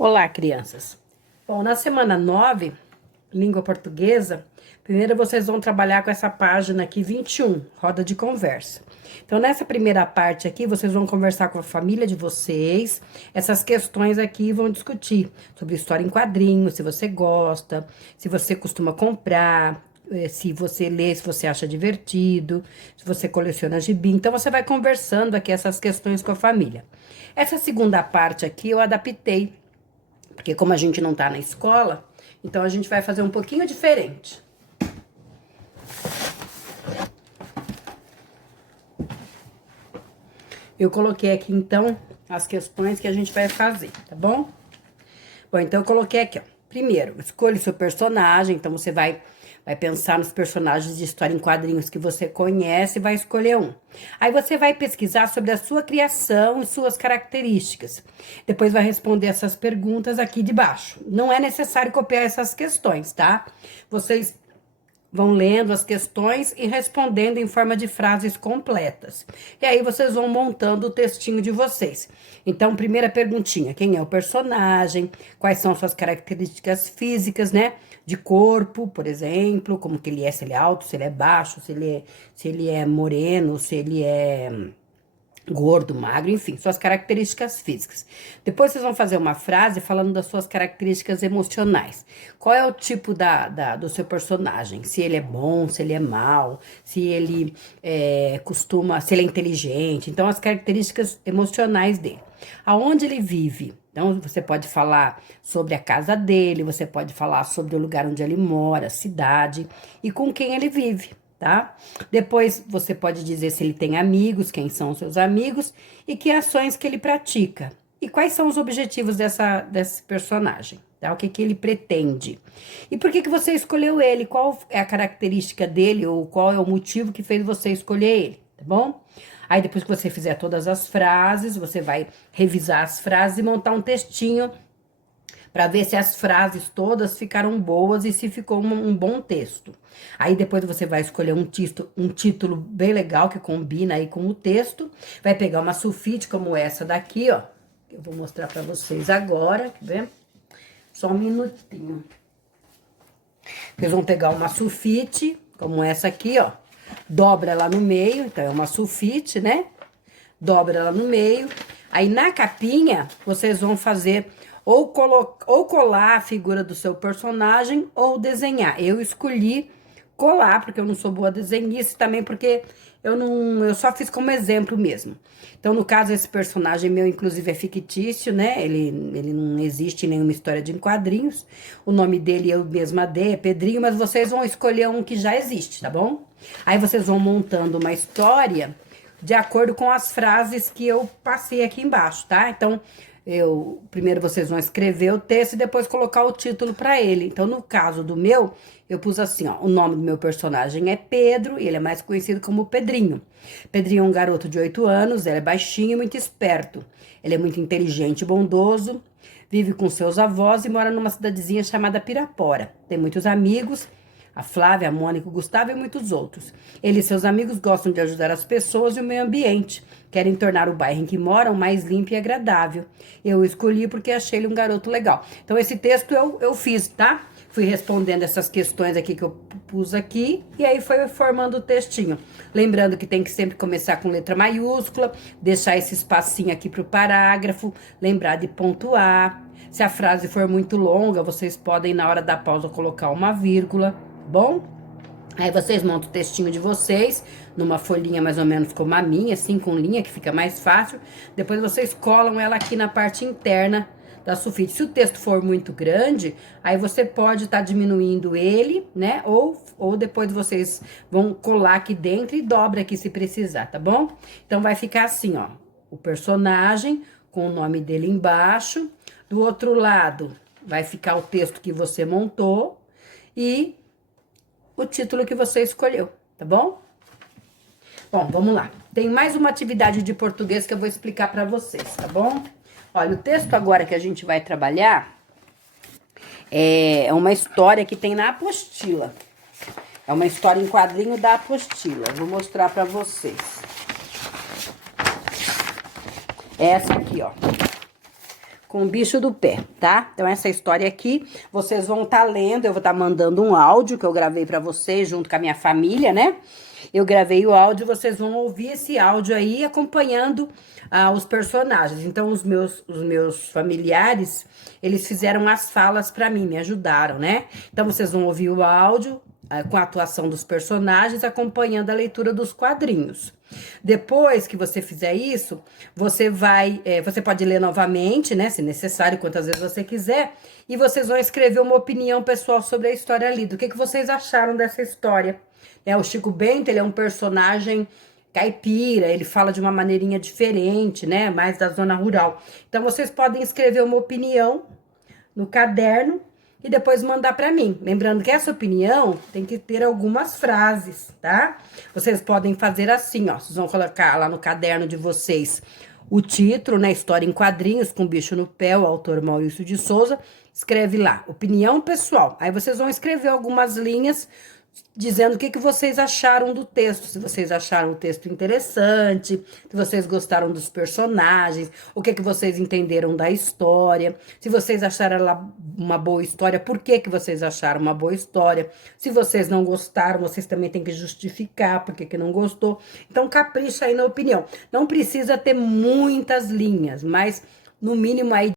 Olá, crianças. Bom, na semana 9, língua portuguesa, primeiro vocês vão trabalhar com essa página aqui, 21, roda de conversa. Então, nessa primeira parte aqui, vocês vão conversar com a família de vocês, essas questões aqui vão discutir sobre história em quadrinhos, se você gosta, se você costuma comprar, se você lê, se você acha divertido, se você coleciona gibi. Então, você vai conversando aqui essas questões com a família. Essa segunda parte aqui eu adaptei, porque como a gente não tá na escola, então a gente vai fazer um pouquinho diferente. Eu coloquei aqui, então, as questões que a gente vai fazer, tá bom? Bom, então eu coloquei aqui, ó. Primeiro, escolha o seu personagem, então você vai pensar nos personagens de história em quadrinhos que você conhece e vai escolher um. Aí você vai pesquisar sobre a sua criação e suas características. Depois vai responder essas perguntas aqui de baixo. Não é necessário copiar essas questões, tá? Vocês vão lendo as questões e respondendo em forma de frases completas. E aí vocês vão montando o textinho de vocês. Então, primeira perguntinha: quem é o personagem? Quais são suas características físicas, né? De corpo, por exemplo, como que ele é, se ele é alto, se ele é baixo, se ele é moreno, se ele é gordo, magro, enfim, suas características físicas. Depois vocês vão fazer uma frase falando das suas características emocionais. Qual é o tipo do seu personagem? Se ele é bom, se ele é mau, se ele se ele é inteligente. Então, as características emocionais dele. Aonde ele vive? Então, você pode falar sobre a casa dele, você pode falar sobre o lugar onde ele mora, a cidade e com quem ele vive, tá? Depois você pode dizer se ele tem amigos, quem são os seus amigos e que ações que ele pratica. E quais são os objetivos desse personagem, tá? O que ele pretende. E por que você escolheu ele? Qual é a característica dele ou qual é o motivo que fez você escolher ele, tá bom? Aí depois que você fizer todas as frases, você vai revisar as frases e montar um textinho para ver se as frases todas ficaram boas e se ficou um bom texto. Aí depois você vai escolher um título bem legal que combina aí com o texto. Vai pegar uma sulfite como essa daqui, ó. Eu vou mostrar para vocês agora, quer ver? Só um minutinho. Vocês vão pegar uma sulfite como essa aqui, ó. Dobra ela no meio, então é uma sulfite, né? Dobra ela no meio. Aí na capinha, vocês vão fazer ou colar a figura do seu personagem ou desenhar. Eu escolhi colar, porque eu não sou boa desenhista, também porque eu só fiz como exemplo mesmo. Então, no caso, esse personagem meu, inclusive, é fictício, né? Ele não existe em nenhuma história de quadrinhos. O nome dele eu mesma dei, é Pedrinho, mas vocês vão escolher um que já existe, tá bom? Aí vocês vão montando uma história de acordo com as frases que eu passei aqui embaixo, tá? Então, primeiro vocês vão escrever o texto e depois colocar o título para ele. Então, no caso do meu, eu pus assim, ó, o nome do meu personagem é Pedro e ele é mais conhecido como Pedrinho. Pedrinho é um garoto de 8 anos, ele é baixinho e muito esperto. Ele é muito inteligente e bondoso, vive com seus avós e mora numa cidadezinha chamada Pirapora. Tem muitos amigos, a Flávia, a Mônica, o Gustavo e muitos outros. Ele e seus amigos gostam de ajudar as pessoas e o meio ambiente. Querem tornar o bairro em que moram mais limpo e agradável. Eu o escolhi porque achei ele um garoto legal. Então, esse texto eu fiz, tá? Fui respondendo essas questões aqui que eu pus aqui. E aí foi formando o textinho. Lembrando que tem que sempre começar com letra maiúscula. Deixar esse espacinho aqui pro parágrafo. Lembrar de pontuar. Se a frase for muito longa, vocês podem, na hora da pausa, colocar uma vírgula. Bom? Aí vocês montam o textinho de vocês numa folhinha mais ou menos como a minha, assim, com linha, que fica mais fácil. Depois vocês colam ela aqui na parte interna da sulfite. Se o texto for muito grande, aí você pode estar diminuindo ele, né? Ou depois vocês vão colar aqui dentro e dobra aqui se precisar, tá bom? Então vai ficar assim, ó, o personagem com o nome dele embaixo. Do outro lado vai ficar o texto que você montou e o título que você escolheu, tá bom? Bom, vamos lá. Tem mais uma atividade de português que eu vou explicar para vocês, tá bom? Olha, o texto agora que a gente vai trabalhar é uma história que tem na apostila. É uma história em quadrinho da apostila. Eu vou mostrar para vocês. É essa aqui, ó. com o bicho do pé, tá? Então, essa história aqui, vocês vão estar lendo, eu vou estar mandando um áudio que eu gravei pra vocês, junto com a minha família, né? Eu gravei o áudio, vocês vão ouvir esse áudio aí, acompanhando os personagens. Então, os meus familiares, eles fizeram as falas pra mim, me ajudaram, né? Então, vocês vão ouvir o áudio, com a atuação dos personagens, acompanhando a leitura dos quadrinhos. Depois que você fizer isso, você pode ler novamente, né, se necessário, quantas vezes você quiser, e vocês vão escrever uma opinião pessoal sobre a história lida. O que vocês acharam dessa história? O Chico Bento, ele é um personagem caipira, ele fala de uma maneirinha diferente, né, mais da zona rural. Então, vocês podem escrever uma opinião no caderno e depois mandar para mim. Lembrando que essa opinião tem que ter algumas frases, tá? Vocês podem fazer assim, ó. Vocês vão colocar lá no caderno de vocês o título, né? História em quadrinhos com bicho no pé, o autor Maurício de Souza. Escreve lá, opinião pessoal. Aí vocês vão escrever algumas linhas dizendo o que vocês acharam do texto, se vocês acharam o texto interessante, se vocês gostaram dos personagens, o que vocês entenderam da história, se vocês acharam ela uma boa história, por que vocês acharam uma boa história, se vocês não gostaram, vocês também têm que justificar por que não gostou. Então, capricha aí na opinião. Não precisa ter muitas linhas, mas no mínimo aí